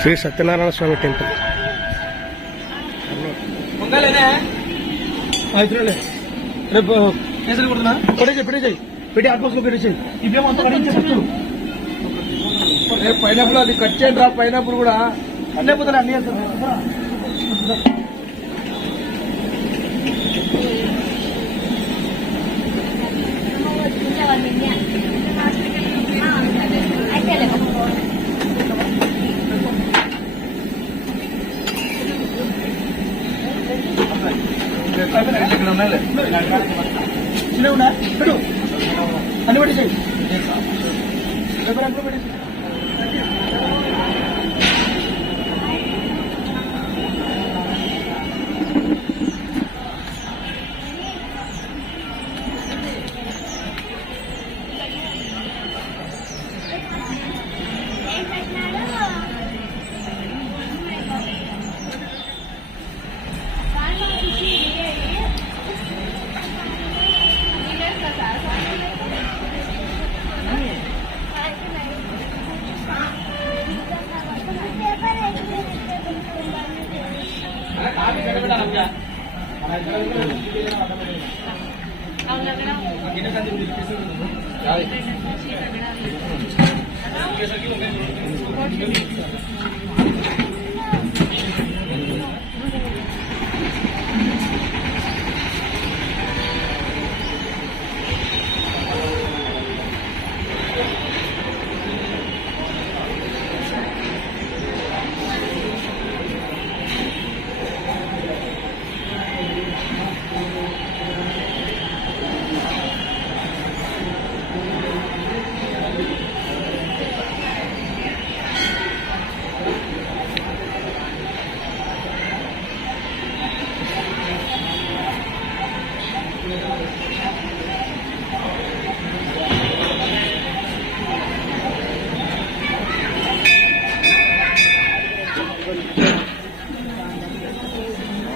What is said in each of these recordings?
శ్రీ సత్యనారాయణ స్వామి temple. రేపు కేసులు కొడుతున్నా పెట్టేసాయి పెట్టి ఆత్మస్లో పెట్టేసాయి. ఇవేమంతా రేపు పైనాపుల్ అది కట్ చేయండి రా. పైనాపుల్ కూడా అన్నీ పోతాయి. అన్నీ చిన్న ఉన్నా పెట్టు అన్ని పెట్టేసాయి. పెట్టేసి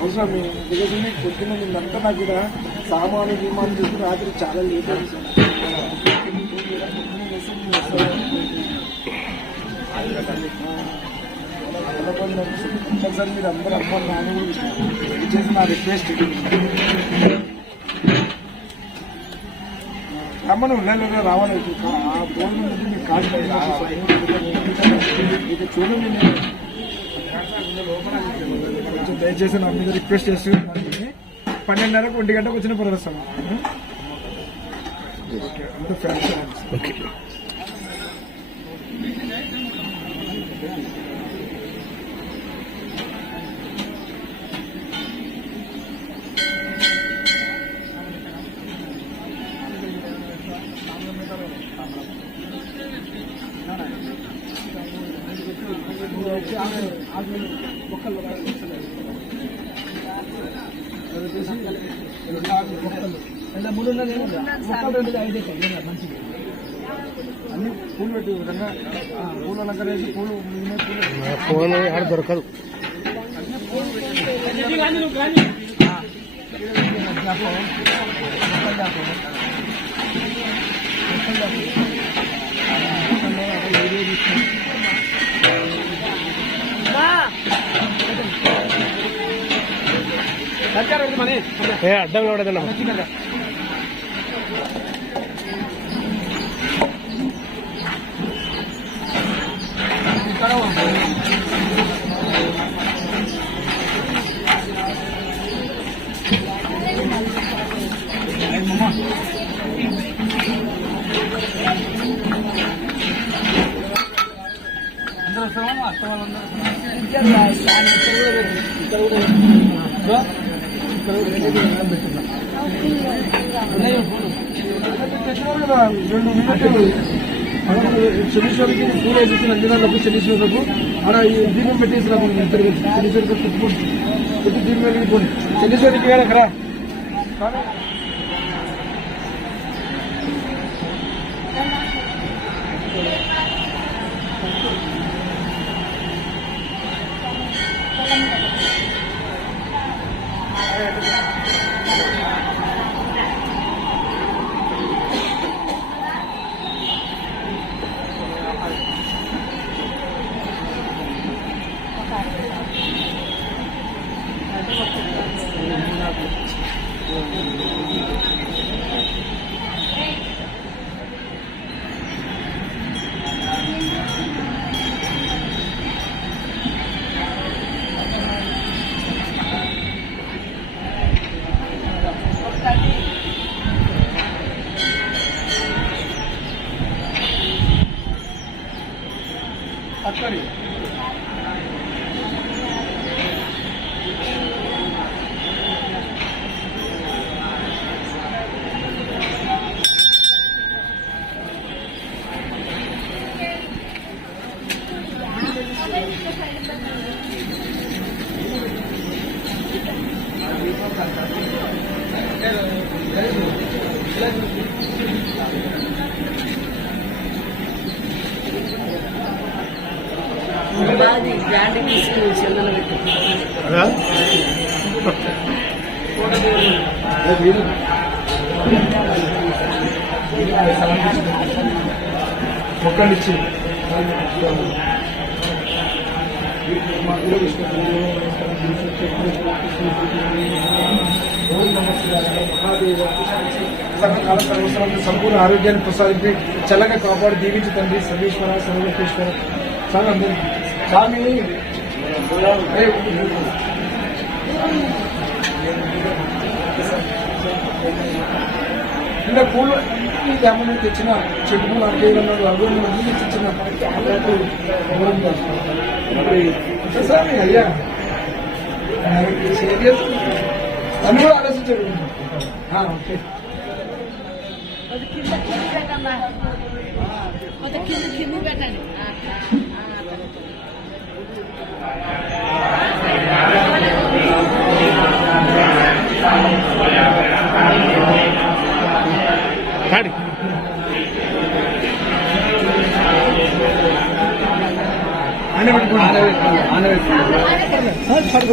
అవసరం ఎందుకంటే పొద్దున్న నిన్నంతా నాకు కూడా సామాను విమానం చూసి రాత్రి చాలా లేట్ అయింది సార్. మీరు అందరూ అమ్మ నాన్న చేసి నా రిక్వెస్ట్ రమ్మని ఉన్నాను రావాలి. ఆ ఫోన్ నుంచి మీకు కాల్ ఇక చూడండి. కొంచెం దయచేసి నా మీద రిక్వెస్ట్ చేసి 12:30 1 గంటకు వచ్చిన ప్రదర్శన. అంత ఫ్యాన్స్ అన్ని పూలు పెట్టి విధంగా పూలు అలంకరేసి పూలు ఫోన్ ఆడ దొరకదు. అడ్డం కూడా అందరూ వస్తామా అత్త వాళ్ళందరూ శనీశ్వరికి పూలు వేసేసి నందినాలకు శనీశ్వరకు ఆడ దీపం పెట్టేసి శనీశ్వరికి పెట్టి దీపం వెళ్ళిపోండి. శనీశ్వరికి కదా బ్రాండ్ తీసుకుని చందన మొక్కనిచ్చి సంపూర్ణ ఆరోగ్యాన్ని ప్రసాదించి చల్లగా కాపాడి దీవించి తండ్రి సర్వేశ్వర సర్వలోకేశ్వర స్వామి ఇంకా పూలు ఏమన్నా తెచ్చిన చెట్టు పూలు అడిగేయన్నాడు అవి అన్ని తెచ్చిన సార్ అయ్యా సీరియస్ అని కూడా ఆలోచించాడు ఓకే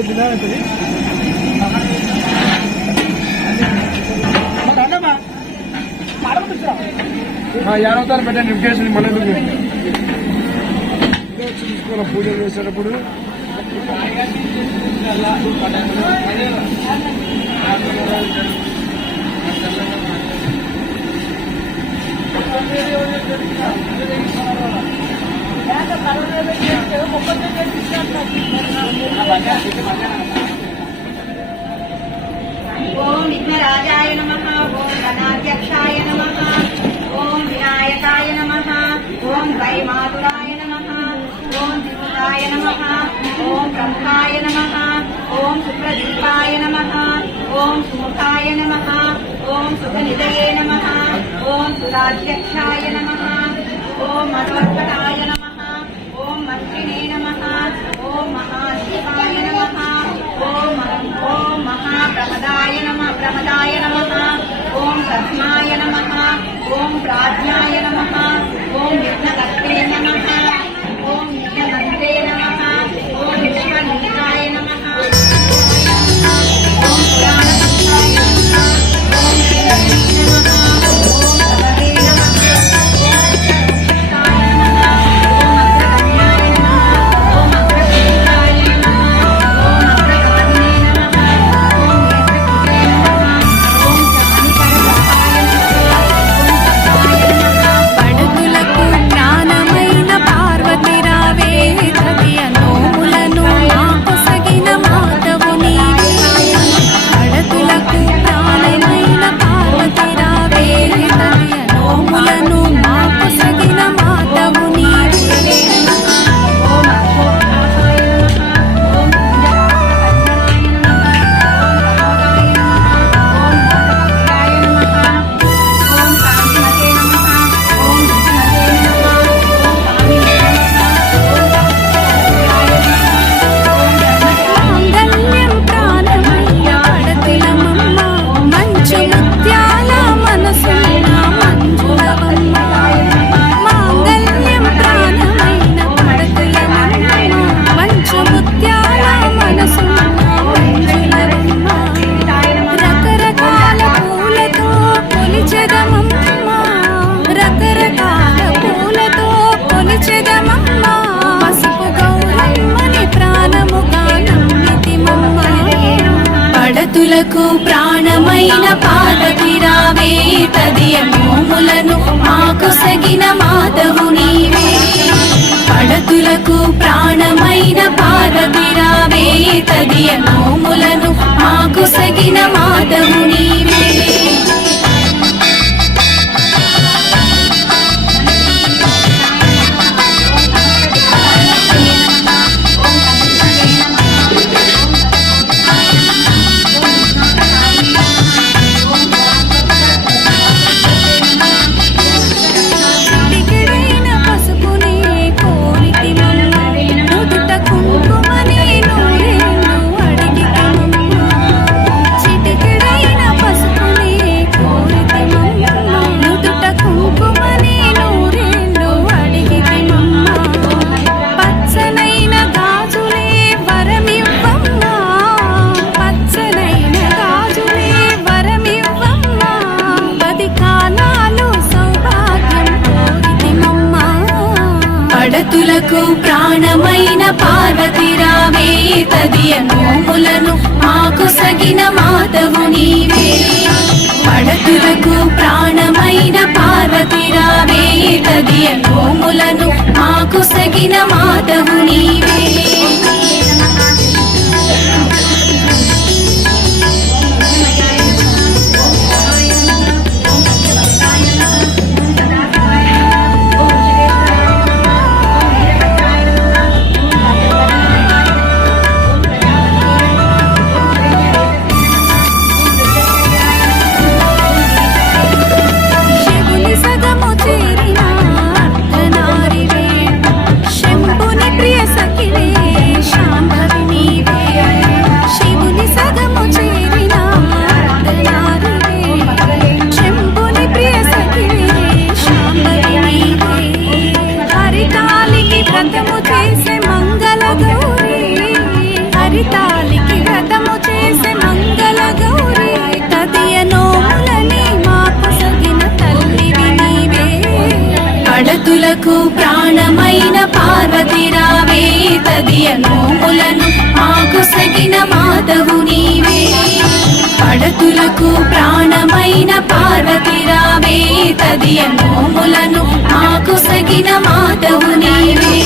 కింద పెట్టండి యానవతారం పెట్టండి నిమిషం మన చూసుకోవాలి పూజలు చేసేటప్పుడు ఓం విఘ్నరాజాయ నమః ఓం గణాధ్యక్షాయ నమః ఓం వినాయకాయ నమః ఓం వైమాతురాయ నమః ఓం దిగుతాయ నమః ఓం బ్రహ్మాయ నమః ఓం సుప్రదీపాయ నమః ఓం సుముఖాయ నమః ఓం సుఖనిధయే నమః ఓం సురాధ్యక్షాయ నమః ఓం మధోత్కటాయ నమః ఓం మంత్రిణే నమః ఓం మహాశివాయ నమః ఓం మహాప్రమదాయ నమః ఓం సత్మాయ నమః ఓం ప్రాజ్ఞాయ నమః ఓం విఘ్నకర్తే నమః ఓం విఘ్నమంత్రే నమః ఓం విశ్వనిధాయ నమః ఓం పురాణసంస్థాయ నమః ఓం శ్రీహరే నమః ఓం సర్వే నమః ఓం శిష్టాయ నమః ఓం అగ్రగణ్యాయ నమః ఓం అగ్రపూజితాయ నమః ఓం అగ్రగామినే నమః ఓం నేత్రకృతే నమః ఓం జ్ఞానికరగతాయ నమః పడుకులకు ప్రాణమైన పార్వతి రావే తదియ నోములను మాకొసగిన మాతవు నీవే పడుకులకు ప్రాణమైన పార్వతి రావే తదియ నోములను మాకొసగిన మాతవు నీవే ఓం అక్షోభాసాయ నమః ఓం కుంజరాయ నమః ఓం కాంతిమతే నమః ఓం బుద్ధిమతే నమః ఓం కామినే మాంగళ్యం ప్రాణమైన పడతులమమ్మ మంచు ముత్యాల మనసున్న మంజులవమ్మ మాంగళ్యం ప్రాణమైన పడతులమమ్మ మంచు ముత్యాల మనసున్న మంజులవమ్మ రకరకాల పూలతో కొలిచెదమమ్మ రకరకాల పూలతో కొలిచెదమమ్మ పసుపు గౌరమ్మని ప్రాణముగా నమ్మితిమమ్మ పడతులకు ప్రాణమైన పార్వతి రావే తదియ నోములను మాకు సగిన మాతవు నీవే పడతులకు ప్రాణమైన పార్వతి రావే తదియ నోములను మాకు సగిన మాతవు నీవే నమః ప్రాణమైన పార్వతి రావే తదియ నోములను మాకు సగిన మాతవు నీవే పడతులకు ప్రాణమైన పార్వతి రావే తదియ నోములను మాకు సగిన మాతవు నీవే పడతులకు ప్రాణమైన పార్వతి రావే తదియ నోములను మాకు సగిన మాతవు నీవే పడతులకు ప్రాణమైన పార్వతి రావే తదియ నోములను మాకు సగిన మాతవు నీవే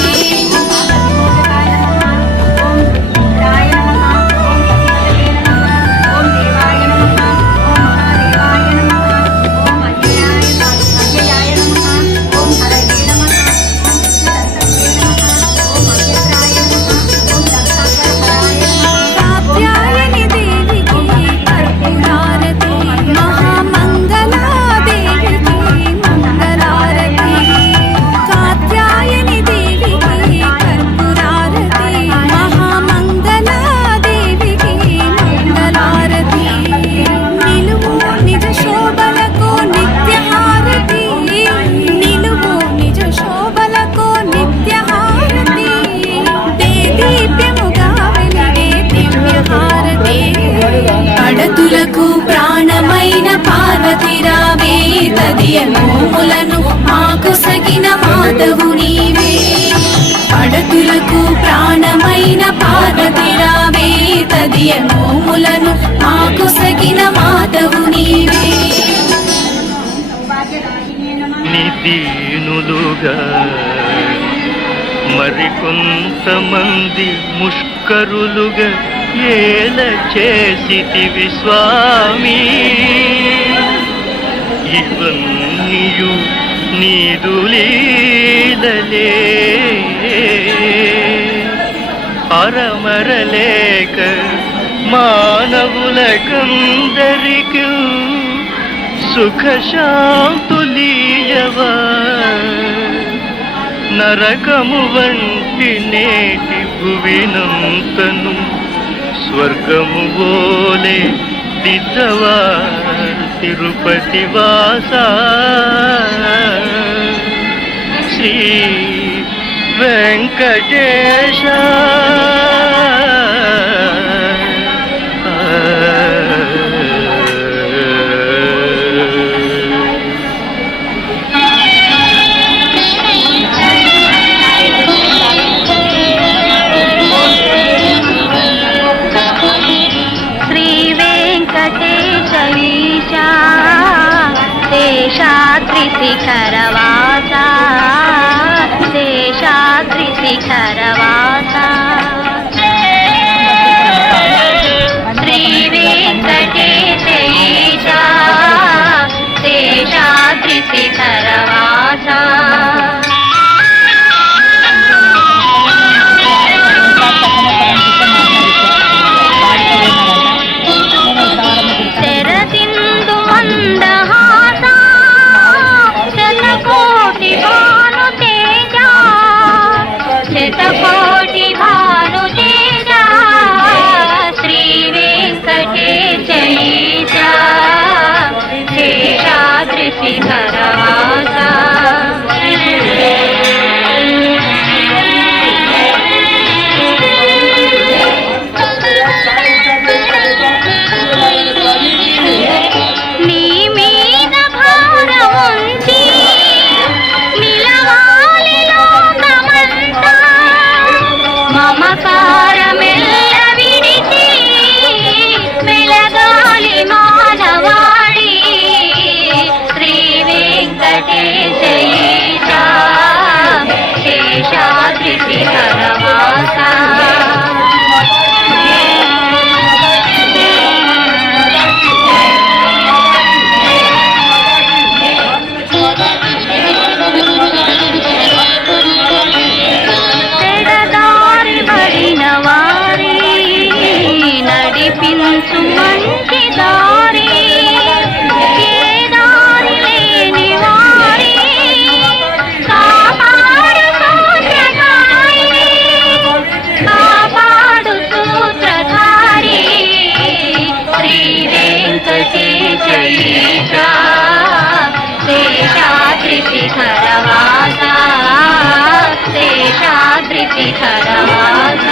పడతులకు ప్రాణమైన పార్వతి రావే తదియ నోములను మాకు సగిన మాతవు నీవే పడతులకు ప్రాణమైన పార్వతి రావే తదియ నోములను మాకు సగిన మాతవు నీవే నిదీనులుగా మరికొంతమంది ముష్కరులుగా ఏల చేసితివి స్వామి ఇవన్నీయు నీదు లీలలే అరమరలేక మానవులకందరికీ సుఖశాంతులీయవా నరకము వంటి నేటి భువినంతను స్వర్గము బోలే దిద్దవా తిరుపతి వాసా శ్రీ వెంకటేశ శేషాద్రిశిఖరవాసా శేషాద్రిశిఖరవాసా శ్రీ వెంకటేశ ఈశా శేషాద్రిశిఖరవాసా శరదిందు మందహాసా శతకోటి భాను తేజ శతకోటి భాను తేజ శ్రీ వెంకటేశ ఈశా శేషాద్రి శిఖరవాసా श्रीहरवासा చెడదారి బడిన వారి నడిపించు మంచి దారి ఏ దారి లేని వారి కాపాడు సూత్రధారి శ్రీ వెంకటేశ ఈశా శేషాద్రి శిఖరవాస శేషాద్రి శిఖరవాస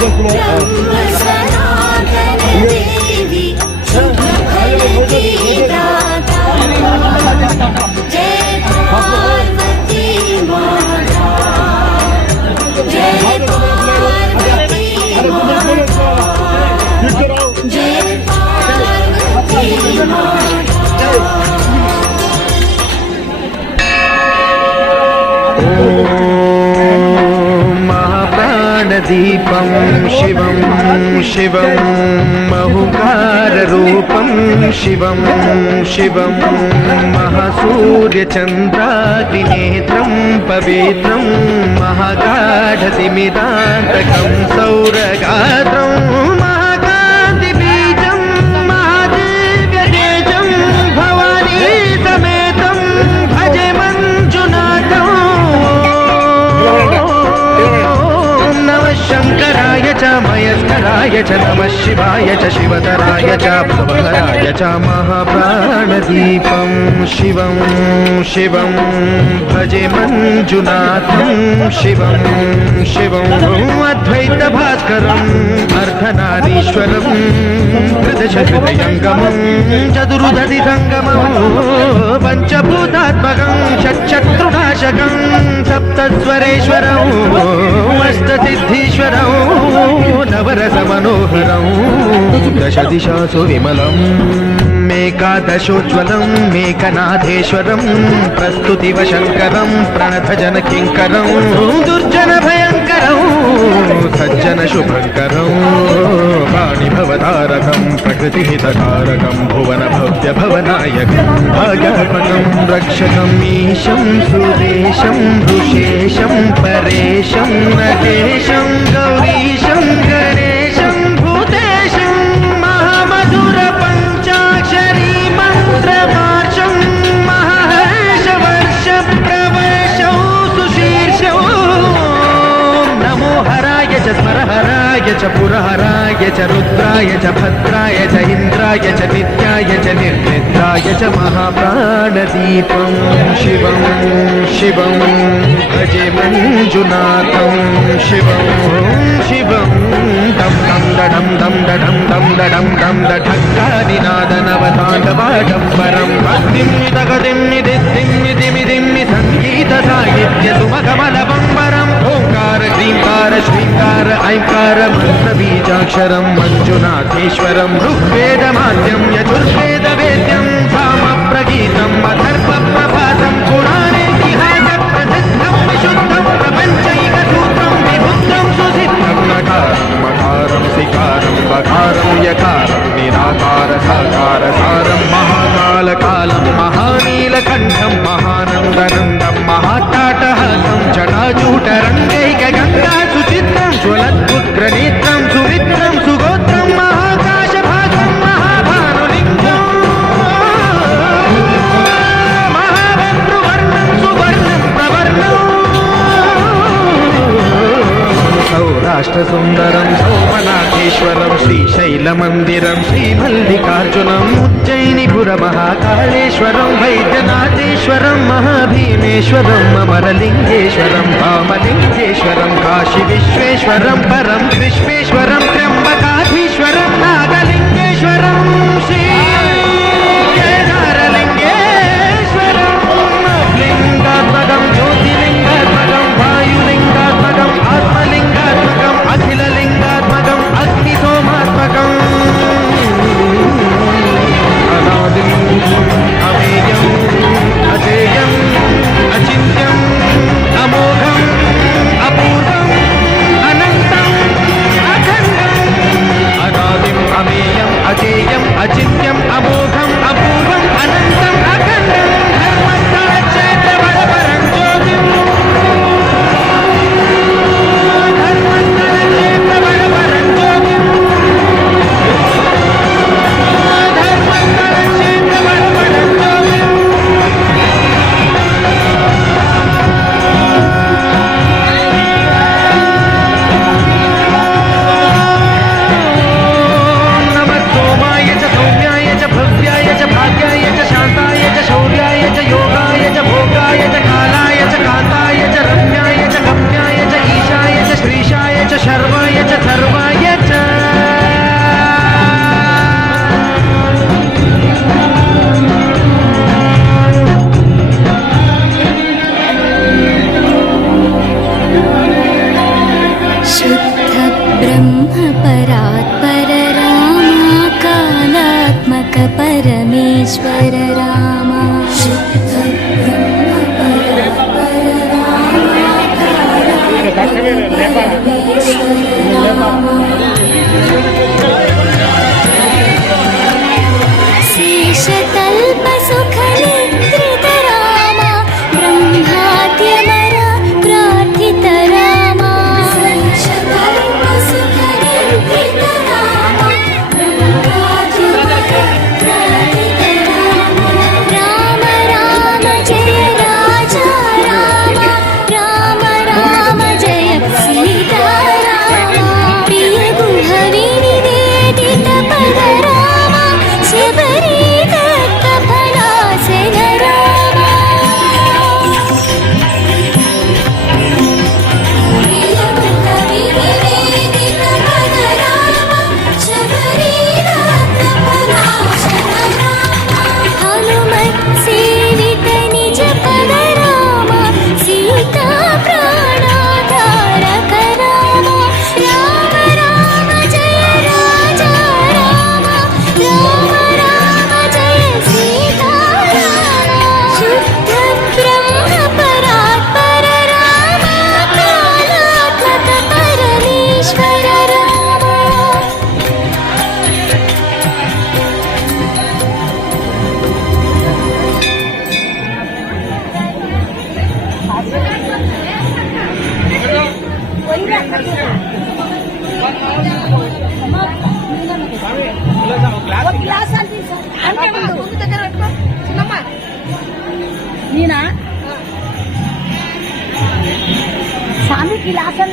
ब्रह्म सनातन देवी शुभफलके दाता जय पार्वती माता जय पार्वती माता जय पार्वती माता महाप्राणदीपं शिवं शिवं महुकाररूपं शिवं शिवं महासूर्यचन्द्राग्निनेत्रं पवित्रं महागाढतिमिरान्तकं सौरगात्रं महाकान्तिबीजं महादिव्यतेजं भवानी समेतं भजे मञ्जुनाथम् शङ्कराय च मयस्कराय च नमः शिवाय च शिवतराय च भवहराय च महाप्राणदीपं शिवं शिवं भजे मञ्जुनाथं शिवं शिवं अद्वैतभास्करम् अर्धनारीश्वरं कृतशकृतयङ्गमं चतुरुदधिसङ्गमं पञ्चभूतात्मकं षट्शत्रुनाशकं सप्तस्वरेश्वरं अष्टसिद्धीश्वरं नवरसमनोहरं दशदिशासु विमलम् एकादशोज्ज्वलं मेघनाथेश्वरं प्रस्तुतिवशङ्करं प्रणतजनकिङ्करं दुर्जनभयङ्करं सज्जनशुभङ्करं वाणिभवतारकं प्रकृतिहितकारकं भुवनभव्यभवनायकं भाग्यात्मकं रक्षकम् ईशं सुरेशं ऋषेशं परेशं नटेशं गौरीशं गणेशं भूतेशं महामधुरपञ्चाक्षरी मन्त्रमार्षं महर्षवर्षप्रवर्षौ सुशीर्षौ नमो हराय च स्मरहराय च पुरहराय च रुद्राय च भद्राय च इन्द्राय च नित्याय च निर्निद्राय च महाप्राणदीपं शिवं शिवं भजे मञ्जुनाथं शिवं शिवं दं दं दडं दं दडं दं दडं दं दढक्कादिनादनवताण्डवाडम्बरं भक्तिं निदगदिं निदिद्धिं निदिमिदिं सङ्गीतसाहित्यसुमकमलबम्बरम् ओङ्कार ह्रीङ्कार श्रीङ्कार ऐङ्कार मन्त्रबीजाक्षरं मञ्जुनाथेश्वरं ऋग्वेदमाद्यं यजुर्वेदवेद्यं सामप्रगीतम् अथर्वप्रभातं पुराणेतिहासप्रसिद्धं विशुद्धं प्रपञ्चैकसूत्रं विबुद्धं सुसिद्धं नकारं मकारं सिकारं बकारं यकारं निराकार साकार सारं महाकालकालं महानीलकण्ठं महानन्दनन्दं महाट्टाटहासं जटाजूटरङ्गैकगङ्गा सुचित्रं ज्वलद्पुत्रनेत्रं सुमित्रं सुगोत्रं महाकाशभासं महाभानुलिङ्गं महाभद्रुवर्णं सुवर्णं प्रवर्णं सौराष्ट्रसुन्दरं सोमनाथेश्वरं श्रीशैलमन्दिरं श्रीमल्लिकार्जुनम् उज्जयिनिपुरमहाकालेश्वरं वैद्यनाथेश्वरं महाभीमेश्वरं अमरलिङ्गेश्वरं वामलिङ्गेश्वरं काशीविश्वेश्वरं परं विश्वेश्वरं त्र्यम्बकाधीश्वरं नागलिङ्गेश्वरं श्रीकेदारलिङ्गेश्वरं लिङ्गात्मकं ज्योतिलिङ्गात्मकं वायुलिङ्गात्मकम् आत्मलिङ्गात्मकम् अखिललिङ्गात्मकम् अग्निसोमात्मकम् अनादिम् अमेयम् अजेयम् अचिन्त्यम् अमोघम् अपूर्वम् अनन्तम् अखण्डम् నేనా స్వామికి లాసం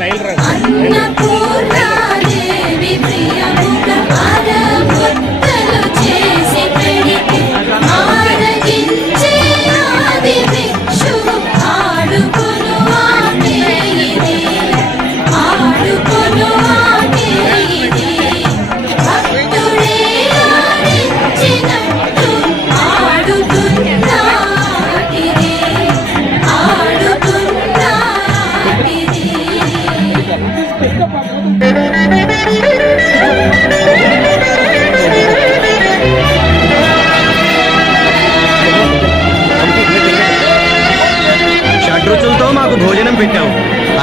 లైన్ రా అన్నపూర్ణాదేవి ప్రియముగ ఆరముత్తలు చేసి పెడితే ఆరగించే ఆది భిక్షువు ఆడుకొను ఆటే ఇది ఆడుకొను ఆటే ఇది భక్తుడే ఆడించినట్టు ఆడుతున్నాటిది ఆడుతున్నాటిది షడ్రుచులతో మాకు భోజనం పెట్టావు,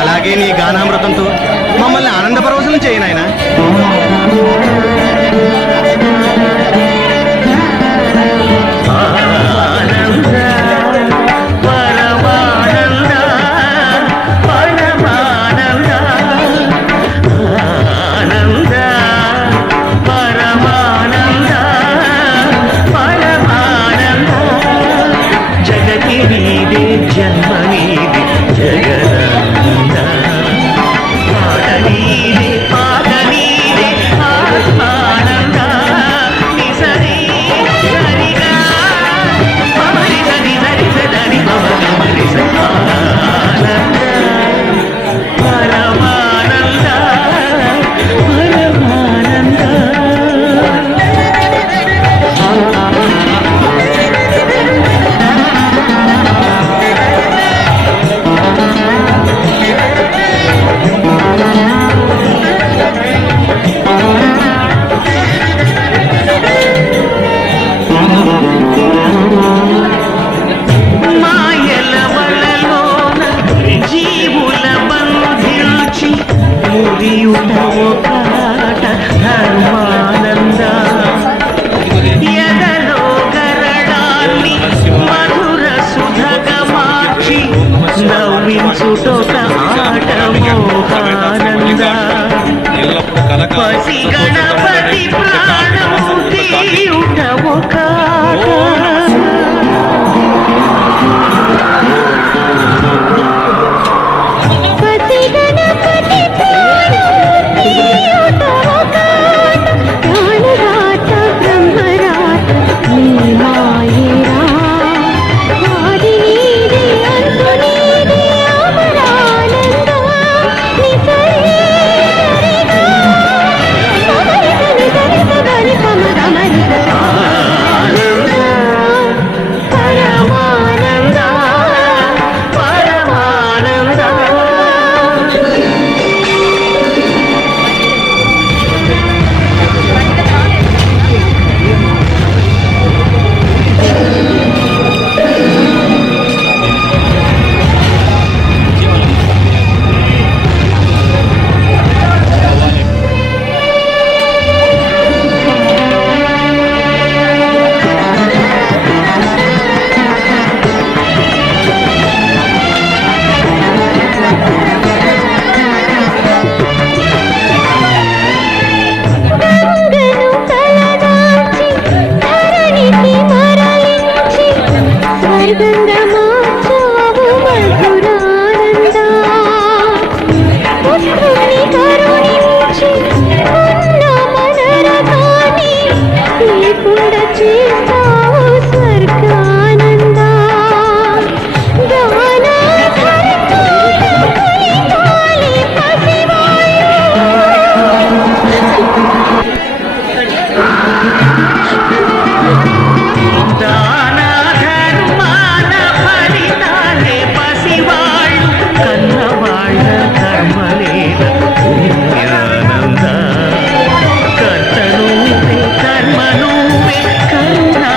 అలాగే నీ గానామృతంతో మమ్మల్ని ఆనందపరవశనం చేయి నాయనా. జన్మ నీది జగదంద పాట నీదే పాట నీదే లేకుండా చేస్తావు స్వర్గానందా దాన ధర్మాన ఫలితాలే పసివాళ్ళు కన్నవాళ్ళ కర్మలేన పుణ్యానంద కర్త నువ్వే కర్మ నువ్వే కరుణా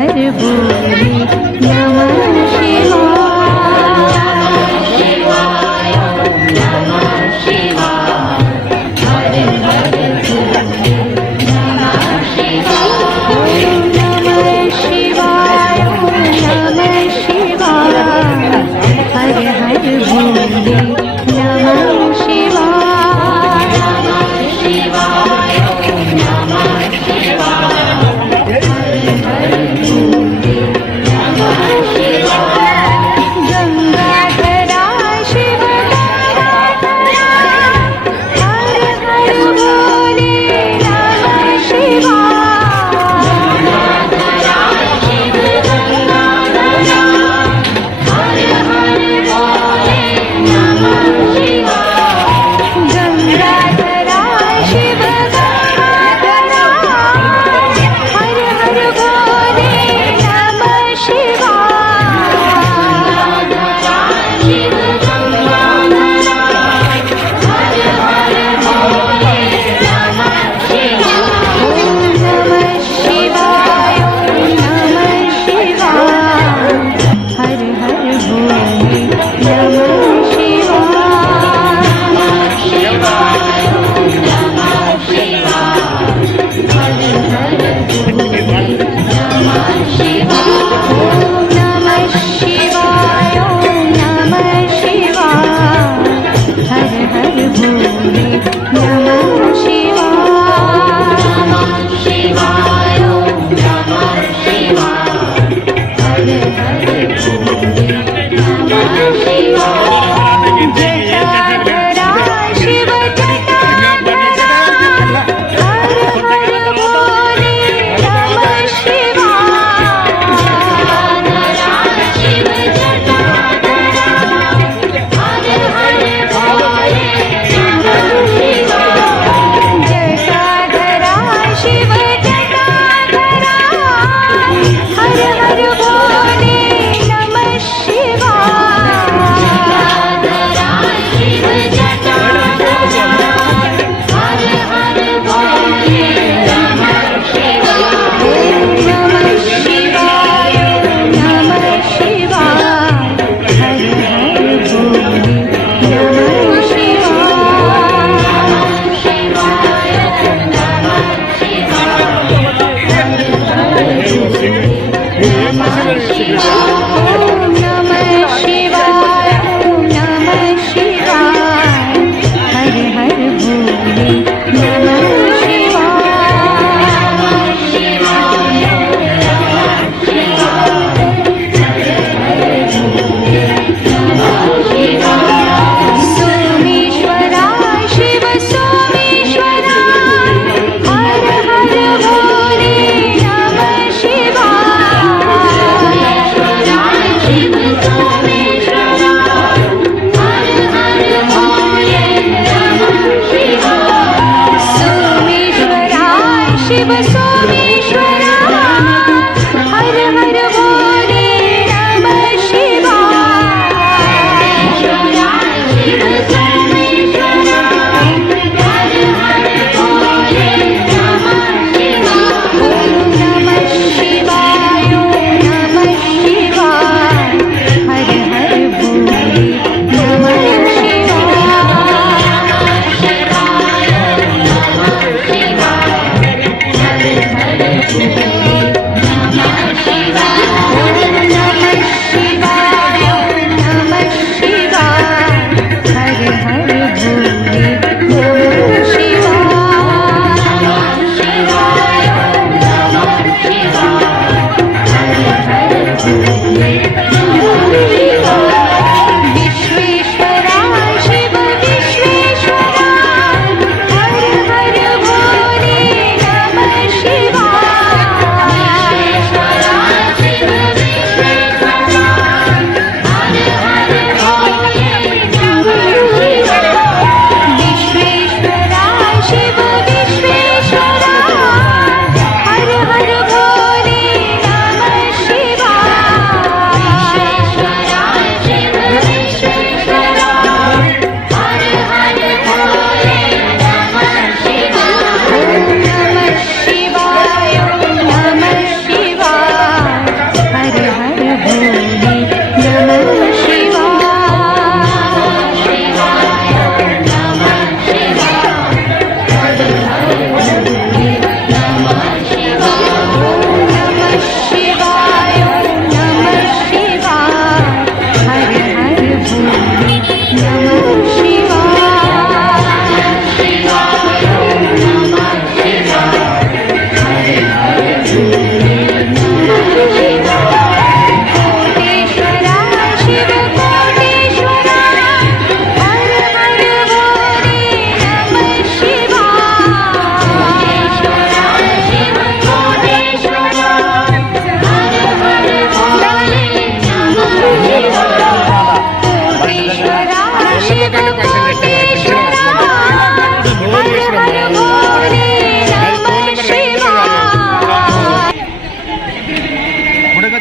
हर बोले नमः शिवाय।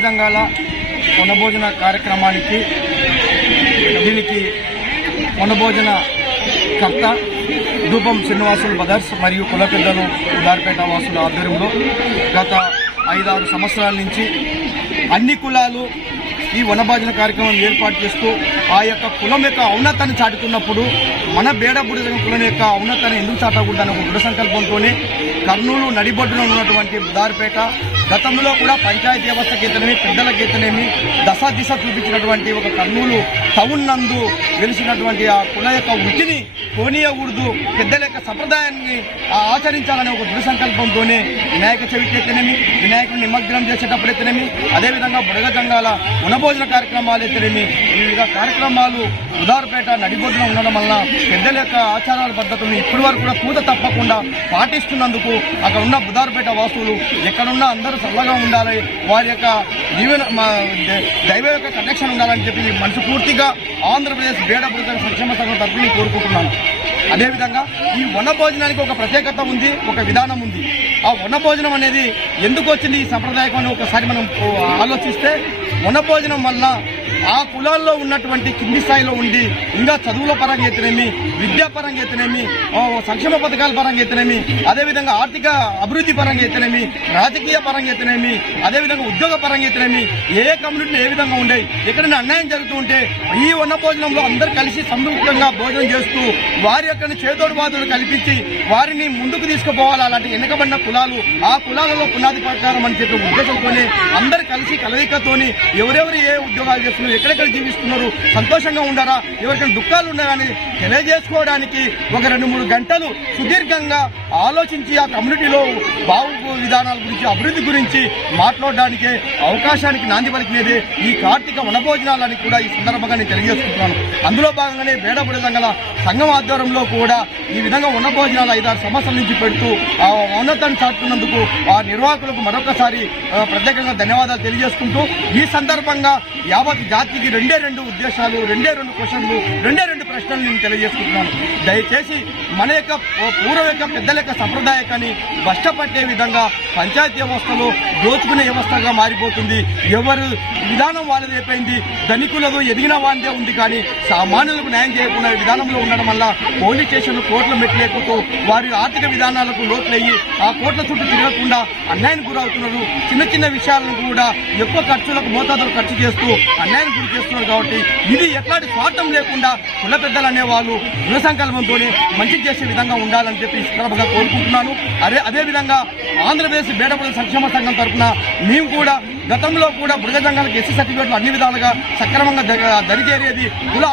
బుడగజంగాల వనభోజన కార్యక్రమానికి దీనికి వనభోజన కర్త ధూపం శ్రీనివాసులు బదర్స్ మరియు కుల పెద్దలు ఉదార్పేట వాసుల ఆధ్వర్యంలో గత 5-6 సంవత్సరాల నుంచి అన్ని కులాలు ఈ వనభోజన కార్యక్రమం ఏర్పాటు చేస్తూ ఆ యొక్క కులం యొక్క ఔన్నతాన్ని చాటుతున్నప్పుడు మన బేడబుడిజంగ కులం యొక్క ఔన్నతాన్ని ఎందుకు చాటకూడదని ఒక దృఢ సంకల్పంతోనే కర్నూలు నడిబొడ్డున ఉన్నటువంటి ఉదార్పేట గతంలో కూడా పంచాయతీ వ్యవస్థకైతేనేమి పెద్దలకైతేనేమి దశ దిశ చూపించినటువంటి ఒక కర్నూలు టౌన్ నందు వెలిసినటువంటి ఆ కుల యొక్క వృత్తిని కోనీయకూడదు, పెద్దల యొక్క సంప్రదాయాన్ని ఆచరించాలనే ఒక దృఢ సంకల్పంతోనే వినాయక చవితి అయితేనేమి, వినాయకుడిని నిమగ్నం చేసేటప్పుడైతేనేమి, అదేవిధంగా బుడగజంగాల వనభోజన కార్యక్రమాలు అయితేనేమి, వివిధ కార్యక్రమాలు ఉదార్పేట నడిబొడ్డున ఉండడం వలన పెద్దల యొక్క ఆచారాల పద్ధతులను ఇప్పటి వరకు కూడా పూత తప్పకుండా పాటిస్తున్నందుకు అక్కడ ఉన్న ఉదార్పేట వాసులు ఎక్కడున్నా అందరూ చల్లగా ఉండాలి, వారి యొక్క జీవన దైవ యొక్క కనెక్షన్ ఉండాలని చెప్పి మనస్ఫూర్తిగా ఆంధ్రప్రదేశ్ బేడబుడిజంగ సంక్షేమ సంఘం తరఫున నేను కోరుకుంటున్నాను. అదేవిధంగా ఈ వనభోజనానికి ఒక ప్రత్యేకత ఉంది, ఒక విధానం ఉంది. ఆ వనభోజనం అనేది ఎందుకు వచ్చింది ఈ సంప్రదాయం అని ఒకసారి మనం ఆలోచిస్తే, వనభోజనం వల్ల ఆ కులాల్లో ఉన్నటువంటి కింది స్థాయిలో ఉండి ఇంకా చదువుల పరంగా అయితేనేమి, విద్యా పరంగా అయితేనేమి, సంక్షేమ పథకాల పరంగా అయితేనేమి, అదేవిధంగా ఆర్థిక అభివృద్ధి పరంగా అయితేనేమి, రాజకీయ పరంగా అయితేనేమి, అదేవిధంగా ఉద్యోగ పరంగా అయితేనేమి, ఏ కమ్యూనిటీలో ఏ విధంగా ఉండే ఎక్కడైనా అన్యాయం జరుగుతూ ఉంటే ఈ వనభోజనంలో అందరూ కలిసి సంయుక్తంగా భోజనం చేస్తూ వారి యొక్క చేదోడు బాధలు కల్పించి వారిని ముందుకు తీసుకుపోవాలి. అలాంటి వెనుకబడిన కులాలు ఆ కులాలలో పునాది ప్రకారం అని చెప్పి ఉద్దేశంతోనే అందరు కలిసి కలయికతోని ఎవరెవరు ఏ ఉద్యోగాలు చేస్తున్నారు, ఎక్కడెక్కడ జీవిస్తున్నారు, సంతోషంగా ఉండారా, ఎవరికైనా దుఃఖాలు ఉన్నాయని తెలియజేసుకోవడానికి ఒక 2-3 గంటలు సుదీర్ఘంగా ఆలోచించి ఆ కమ్యూనిటీలో బాగు విధానాల గురించి, అభివృద్ధి గురించి మాట్లాడడానికే అవకాశానికి నాంది పలికినదే ఈ కార్తీక వనభోజనాలని కూడా ఈ సందర్భంగా నేను తెలియజేసుకుంటున్నాను. అందులో భాగంగానే బేడబుడిజంగల సంఘం ఆధ్వర్యంలో కూడా ఈ విధంగా వనభోజనాలు 5-6 సంవత్సరాల నుంచి పెడుతూ ఆ ఉన్నతాన్ని చాటుతున్నందుకు ఆ నిర్వాహకులకు మరొకసారి ప్రత్యేకంగా ధన్యవాదాలు తెలియజేసుకుంటూ ఈ సందర్భంగా యావత్ జాతికి 2 ఉద్దేశాలు, 2 క్వశ్చన్లు, 2 ప్రశ్నలు నేను తెలియజేసుకుంటున్నాను. దయచేసి మన యొక్క పూర్వ యొక్క పెద్దల యొక్క సంప్రదాయకాన్ని కష్టపట్టే విధంగా పంచాయతీ వ్యవస్థలో దోచుకునే వ్యవస్థగా మారిపోతుంది. ఎవరు విధానం వాళ్ళది అయిపోయింది, ధనికులకు ఎదిగిన వారిదే ఉంది, కానీ సామాన్యులకు న్యాయం చేయకుండా విధానంలో ఉండడం వల్ల పోలీస్ స్టేషన్లు కోర్టుల మెట్లెక్కుతూ వారి ఆర్థిక విధానాలకు లోట్లయ్యి ఆ కోర్టుల చుట్టూ తిరగకుండా అన్యాయానికి గురవుతున్నారు. చిన్న విషయాలను కూడా ఎక్కువ ఖర్చులకు మోతాదులు ఖర్చు చేస్తూ అన్యాయానికి గురి చేస్తున్నారు. కాబట్టి ఇది ఎట్లాంటి స్వార్థం లేకుండా కుల పెద్దలు అనేవాళ్ళు దృఢ సంకల్పంతోనే మంచి చేసే విధంగా ఉండాలని చెప్పి సందర్భంగా కోరుకుంటున్నాను. అదేవిధంగా ఆంధ్రప్రదేశ్ బేడబుడిజంగ సంక్షేమ సంఘం తరఫున మేము కూడా గతంలో కూడా బుడగజంగాలకు ఎస్సీ సర్టిఫికేట్లు అన్ని విధాలుగా సక్రమంగా దరిచేరేది కుల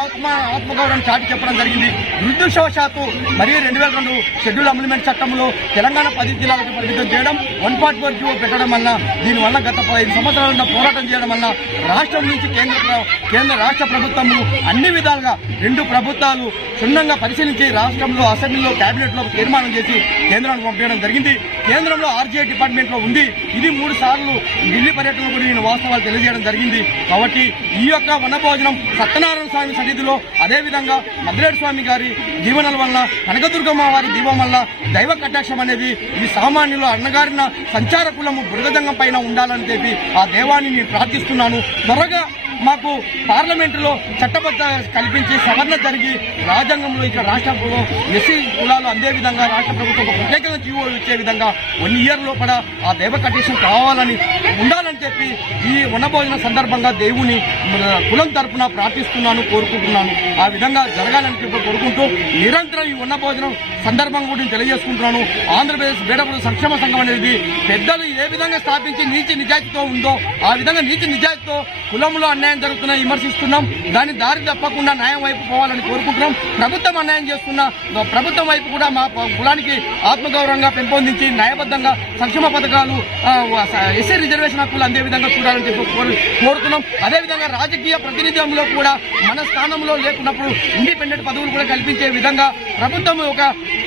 ఆత్మగౌరవం చాటి చెప్పడం జరిగింది. దురదృష్టవశాత్తు మరియు 2002 షెడ్యూల్ అమెండ్మెంట్ చట్టంలో తెలంగాణ 10 జిల్లాలకు పరిమితం చేయడం, 144 జీవో పెట్టడం వల్ల దీనివల్ల గత 15 సంవత్సరాల పోరాటం చేయడం వల్ల రాష్ట్రం నుంచి కేంద్ర రాష్ట్ర ప్రభుత్వము అన్ని విధాలుగా 2 ప్రభుత్వాలు క్షుణ్ణంగా పరిశీలించి రాష్ట్రంలో అసెంబ్లీలో కేబినెట్ లో తీర్మానం చేసి కేంద్రానికి పంపించడం జరిగింది. కేంద్రంలో ఆర్జీఐ డిపార్ట్మెంట్ లో ఉంది. ఇది 3 సార్లు ఢిల్లీ పర్యటన గురించి నేను వాస్తవాలు తెలియజేయడం జరిగింది. కాబట్టి ఈ యొక్క వనభోజనం సత్యనారాయణ స్వామి సన్నిధిలో, అదేవిధంగా మద్రేడు స్వామి గారి దీవెనల వల్ల, కనకదుర్గమ్మ వారి దీవం వల్ల దైవ కటాక్షం అనేది ఈ సామాన్యులు అన్నగారిన సంచార కులము బుడగజంగం పైన ఉండాలని చెప్పి ఆ దేవాన్ని నేను ప్రార్థిస్తున్నాను. త్వరగా మాకు పార్లమెంటులో చట్టబద్ధ కల్పించి సవరణ జరిగి రాజ్యాంగంలో ఇక్కడ రాష్ట్రంలో ఎస్సీ కులాలు అందే విధంగా రాష్ట్ర ప్రభుత్వం ప్రత్యేకంగా జీవో ఇచ్చే విధంగా 1 ఇయర్ లోపల ఆ దైవ కటేషన్ కావాలని ఉండాలని చెప్పి ఈ వనభోజన సందర్భంగా దేవుని కులం తరఫున ప్రార్థిస్తున్నాను, కోరుకుంటున్నాను. ఆ విధంగా జరగాలని చెప్పి కోరుకుంటూ నిరంతరం ఈ వనభోజనం సందర్భంగా కూడా తెలియజేసుకుంటున్నాను. ఆంధ్రప్రదేశ్ బేడబుడిజంగ సంక్షేమ సంఘం అనేది పెద్దలు ఏ విధంగా స్థాపించి నీతి నిజాయితీతో ఉందో ఆ విధంగా నీతి నిజాయితీతో కులంలో అన్యాయం జరుగుతున్నా విమర్శిస్తున్నాం. దాని దారి తప్పకుండా న్యాయం వైపు పోవాలని కోరుకుంటున్నాం. ప్రభుత్వం అన్యాయం చేస్తున్న ప్రభుత్వం వైపు కూడా మా కులానికి ఆత్మగౌరవంగా పెంపొందించి న్యాయబద్ధంగా సంక్షేమ పథకాలు, ఎస్సీ రిజర్వేషన్ హక్కులు అందే విధంగా చూడాలని చెప్పి కోరుతున్నాం. అదేవిధంగా రాజకీయ ప్రాతినిధ్యంలో కూడా మన స్థానంలో లేకున్నప్పుడు ఇండిపెండెంట్ పదవులు కూడా కల్పించే విధంగా ప్రభుత్వం ఒక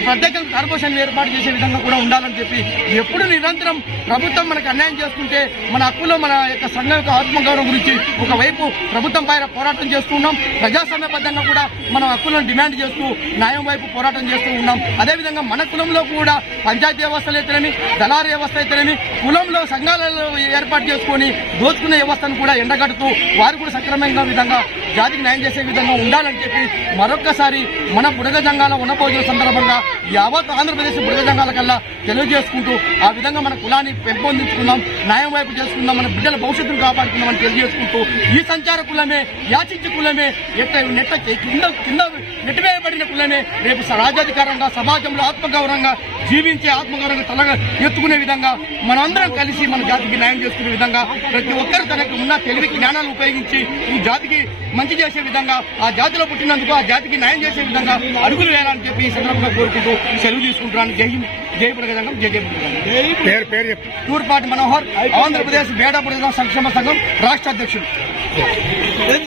ప్రత్యేక కార్పొరేషన్ ఏర్పాటు చేసే విధంగా కూడా ఉండాలని చెప్పి, ఎప్పుడు నిరంతరం ప్రభుత్వం మనకు అన్యాయం చేస్తుంటే మన హక్కులో మన యొక్క సంఘం యొక్క ఆత్మగౌరవం గురించి ఒక వైపు ప్రభుత్వం పైన పోరాటం చేస్తూ ఉన్నాం. ప్రజాస్వామ్యబద్ధంగా కూడా మనం హక్కులను డిమాండ్ చేస్తూ న్యాయం వైపు పోరాటం చేస్తూ ఉన్నాం. అదేవిధంగా మన కులంలో కూడా పంచాయతీ వ్యవస్థలు అయితేనేమి, దళారీ వ్యవస్థ అయితేనేమి, కులంలో సంఘాలలో ఏర్పాటు చేసుకొని దోచుకునే వ్యవస్థను కూడా ఎండగడుతూ వారు కూడా సక్రమంగా విధంగా జాతికి న్యాయం చేసే విధంగా ఉండాలని చెప్పి మరొక్కసారి మన బుడగ జంగాల వనభోజన సందర్భంగా యావత్ ఆంధ్రప్రదేశ్ బుడగ జంగాల కల్లా తెలియజేసుకుంటూ ఆ విధంగా మన కులాన్ని పెంపొందించుకుందాం, న్యాయం వైపు చేసుకుందాం, మన బిడ్డల భవిష్యత్తును కాపాడుకుందామని తెలియజేసుకుంటూ ఈ సంచార కులమే, యాచించే కులమే, కింద నెట్టివేయబడిన కులమే రేపు రాజ్యాధికారంగా సమాజంలో ఆత్మగౌరవంగా జీవించే ఆత్మగౌరవంగా తలగా ఎత్తుకునే విధంగా మనందరం కలిసి మన జాతికి న్యాయం చేసుకునే విధంగా ప్రతి ఒక్కరు తనకు ఉన్న తెలివి జ్ఞానాలు ఉపయోగించి ఈ జాతికి మంచి చేసే విధంగా, ఆ జాతిలో పుట్టినందుకు ఆ జాతికి న్యాయం చేసే విధంగా అడుగులు వేయాలని చెప్పి ఈ సందర్భంగా కోరుకుంటూ సెలవు తీసుకుంటున్నాను. జై బుడగజంగం, జై జై బుడగజంగం. పేరు చెప్పు. తూర్పాటి మనోహర్, ఆంధ్రప్రదేశ్ బేడా బుడగజంగం సంక్షేమ సంఘం రాష్ట్ర అధ్యక్షుడు.